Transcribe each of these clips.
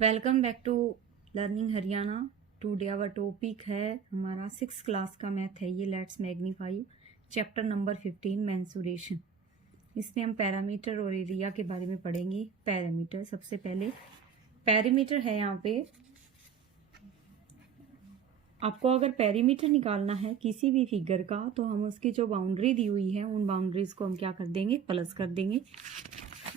Welcome back to learning Haryana. Today our topic है हमारा 6th class का मैथ है ये। Let's magnify chapter number 15 mensuration. इसमें हम पैरामीटर और एरिया के बारे में पढ़ेंगे। पैरामीटर सबसे पहले पैरामीटर है यहाँ पे। आपको अगर पैरामीटर निकालना है किसी भी फिगर का तो हम उसकी जो बाउंड्री दी हुई है उन बाउंड्रीज को हम क्या कर देंगे, प्लस कर देंगे।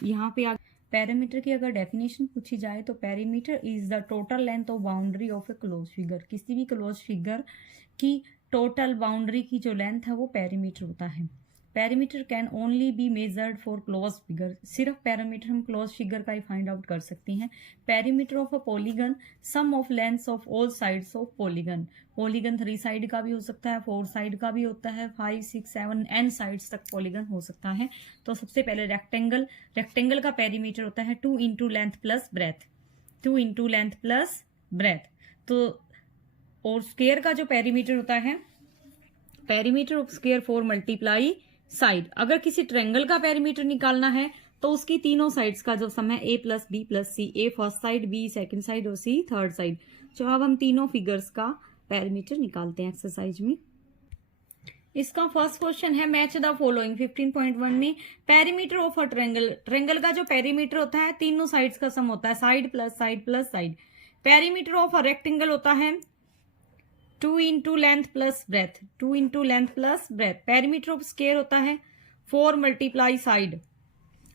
यहाँ पे पैरामीटर की अगर डेफिनेशन पूछी जाए तो perimeter is the total length of boundary of a close figure. किसी भी क्लोज फिगर की टोटल बाउंड्री की जो लेंथ है वो पैरामीटर होता है। Perimeter can only be measured for close figure. सिर्फ पैरामीटर हम क्लोज फिगर का ही फाइंड आउट कर सकते हैं। Perimeter of a polygon sum of lengths of all sides of polygon. Polygon 3 side का भी हो सकता है, 4 साइड का भी होता है, 5, 6, 7 एन साइड्स तक पॉलीगन हो सकता है। तो सबसे पहले रेक्टेंगल का पैरामीटर होता है 2 into length plus breadth. 2 into length plus breadth. तो और स्क्वायर का जो पैरामीटर होता है, parameter of square 4 multiply side. अगर किसी ट्रायंगल का पैरामीटर निकालना है तो उसकी तीनों साइड्स का जो सम है a plus B plus C. A first side, B second side और सी थर्ड साइड। तो अब हम तीनों फिगर्स का पैरामीटर निकालते हैं एक्सरसाइज में। इसका फर्स्ट क्वेश्चन है मैच द फॉलोइंग 15.1 में parameter of a triangle. Triangle का जो पैरामीटर होता है तीनों साइड्स का सम होता है, side plus side plus side. Parameter of a rectangle होता है 2 into length plus breadth. 2 into length plus breadth. Parameter of square होता है 4 multiply side.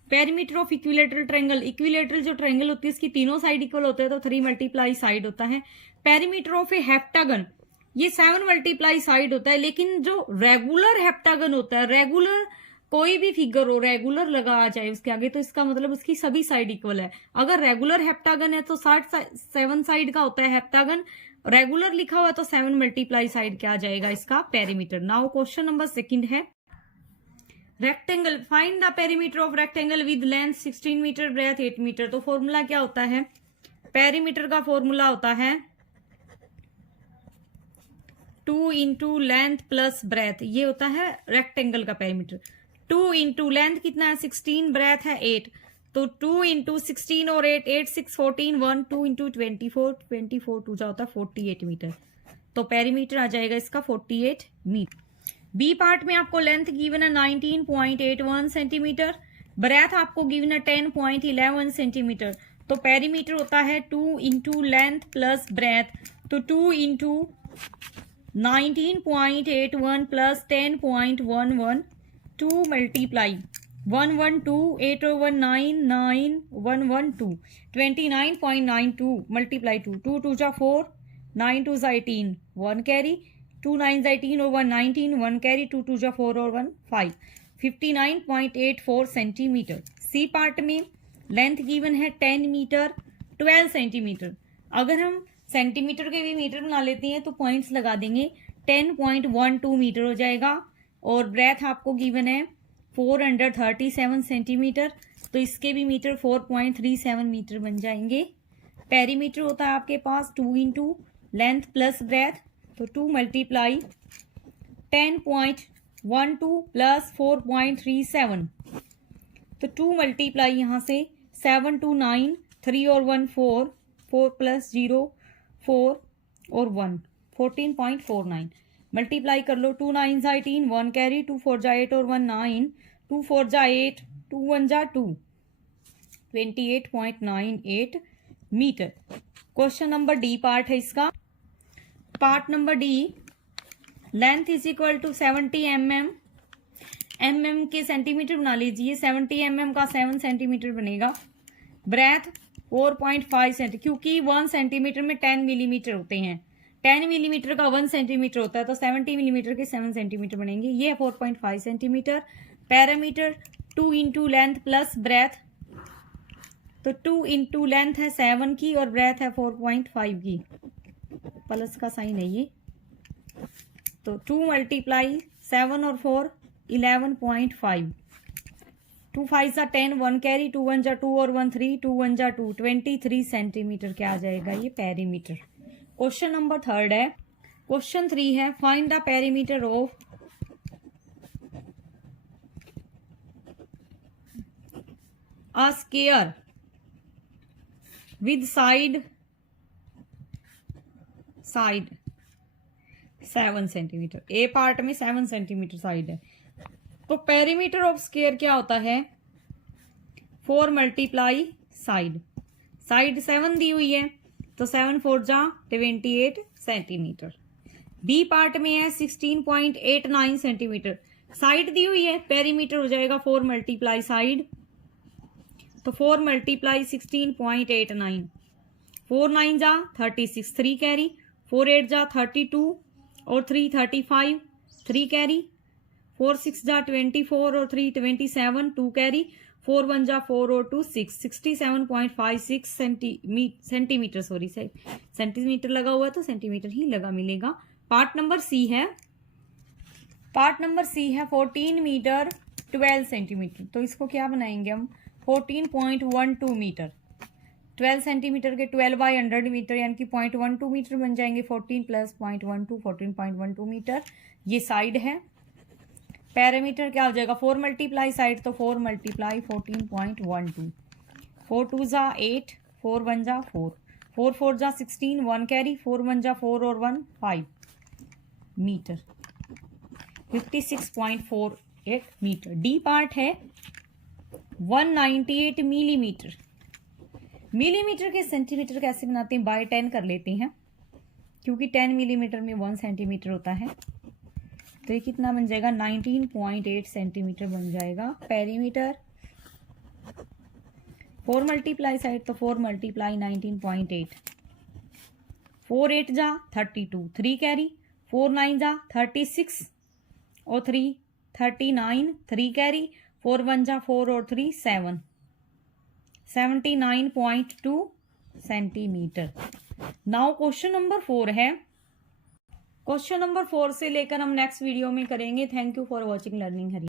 Parameter of equilateral triangle, equilateral जो ट्रायंगल होती है इसकी तीनों साइड इक्वल होते हैं तो 3 मल्टीप्लाई साइड होता है। पैरामीटर ऑफ ए हेप्टागन, ये 7 मल्टीप्लाई साइड होता है। लेकिन जो रेगुलर हेप्टागन होता है, रेगुलर कोई भी फिगर हो रेगुलर लगा आ जाए उसके आगे तो इसका मतलब उसकी सभी साइड इक्वल है। अगर रेगुलर हेप्टागन है तो 7 साइड का होता है हेप्टागन। रेगुलर लिखा हुआ तो 7 मल्टीप्लाई साइड क्या आ जाएगा इसका पैरामीटर। नाउ क्वेश्चन नंबर 2 है rectangle. Find the perimeter of rectangle with length 16 metre breadth 8 metre. तो फॉर्मूला क्या होता है, पैरामीटर का फॉर्मूला होता है 2 इंटू लेंथ प्लस ब्रेथ। ये होता है रेक्टेंगल का पैरामीटर। 2 इंटू लेंथ कितना है 16, ब्रेथ है 8। तो 2 इंटू 16 और 8, 8 6 14, 1 2 इंटू 24, 24 2 जा होता है 48 मीटर। तो पैरामीटर आ जाएगा इसका 48 मीटर। बी पार्ट में आपको लेंथ गिवन है 19.81 सेंटीमीटर, ब्रेथ आपको गिवन है 10.11 सेंटीमीटर। तो पैरामीटर होता है 2 इंटू लेंथ प्लस ब्रेथ। तो 2 into 19.81 plus 10.11, 2 multiply 112, 8 over 9, 9, 112, 29.92 multiply 2, 2 2 जा 4, 9 2 जा 18, 1 कैरी, 2 9 जा 18 over 19, 1 कैरी, 2 2 जा 4 और 1 5, 59.84 सेंटीमीटर। सी पार्ट में लेंथ गिवन है 10 मीटर 12 सेंटीमीटर। अगर हम सेंटीमीटर के भी मीटर बना लेते हैं तो पॉइंट्स लगा देंगे, 10.12 मीटर हो जाएगा। और ब्रेथ आपको गिवन है 437 सेंटीमीटर, तो इसके भी मीटर 4.37 मीटर बन जाएंगे। पैरीमीटर होता है आपके पास 2 इंटू लेंथ प्लस ब्रेथ। तो 2 मल्टीप्लाई 10.12 प्लस 4.37। तो 2 मल्टीप्लाई यहाँ से 7 2 9, 3 और 1 4, 4 प्लस 0 4 और 1 14.49 मल्टीप्लाई कर लो। 2 9 जा 18, 1 कैरी, 2 4 जा 8 और 1 9, 2 4 जा 8, 2 1 जा 2, 28.98 metre. Question number D part है इसका। Part number D, length is equal to 70 mm। mm के सेंटीमीटर बना लीजिए, 70 mm का 7 सेंटीमीटर बनेगा। ब्रेथ 4.5 सेंटीमीटर, क्योंकि 1 सेंटीमीटर में 10 मिलीमीटर होते हैं। 10 मिलीमीटर का 1 सेंटीमीटर होता है तो 70 मिलीमीटर के 7 सेंटीमीटर बनेंगे। ये 4.5 centimetre. Parameter 2 into length plus breadth. तो 2 इंटू लेंथ है 7 की और ब्रेथ है 4.5 की, प्लस का साइन है ये। तो 2 मल्टीप्लाई 7 और 4 11.5, 2 5 जा 10, 1 कैरी, 2 1 जा 2 और 1 3, 2 1 जा 2, 23 सेंटीमीटर क्या आ जाएगा ये पैरीमीटर। क्वेश्चन नंबर 3 है। क्वेश्चन 3 है find the perimeter of a square with side 7 centimetre, A part में 7 सेंटीमीटर साइड है। तो पेरीमीटर ऑफ स्क्वायर क्या होता है, 4 मल्टीप्लाई साइड, साइड 7 दी हुई है तो 7 4 जा 28 सेंटीमीटर। बी पार्ट में है 16.89 सेंटीमीटर, साइड दी हुई है, पेरीमीटर हो जाएगा 4 मल्टीप्लाई साइड, तो 4 मल्टीप्लाई 16.89, 4 9 जा 36 3 कैरी, 4 8 जा 32 और 3 35 3 कैरी, 4 6 जा 24 और 3 27 2 कैरी, 4 1 जा 4 और 2 6 67.56 सेंटीमीटर, सॉरी सेंटीमीटर लगा हुआ है तो सेंटीमीटर ही लगा मिलेगा। पार्ट नंबर सी है, पार्ट नंबर सी है 14 मीटर 12 सेंटीमीटर, तो इसको क्या बनाएंगे हम 14.12 मीटर, 12 सेंटीमीटर के 12 बाई 100 मीटर यानी कि 0.12 मीटर बन जाएंगे, 14 प्लस 0.12 14.12 मीटर ये साइड है। पैरामीटर क्या हो जाएगा 4 मल्टीप्लाई साइड, तो 4 मल्टीप्लाई 14.12, 4 2 जा 8, 4 1 जा 4, 4 4 जा 16 1 कैरी, 4 1 जा 4 और 1 5 मीटर, 56.48 मीटर। डी पार्ट है 198 मिलीमीटर। मिलीमीटर के सेंटीमीटर कैसे बनाते हैं, बाय 10 कर लेते हैं क्योंकि 10 मिलीमीटर में 1 सेंटीमीटर होता है, तो ये कितना बन जाएगा 19.8 सेंटीमीटर बन जाएगा पेरीमीटर। 4 मल्टीप्लाई साइड तो 4 मल्टीप्लाई 19.8, 4 8 जा 32 3 कैरी, 4 9 जा 36 और 3 39 3 कैरी, 4 1 जा 4 और 3 7 79.2 सेंटीमीटर। नाउ क्वेश्चन नंबर 4 है, क्वेश्चन नंबर 4 से लेकर हम नेक्स्ट वीडियो में करेंगे। Thank you for watching learning Hari.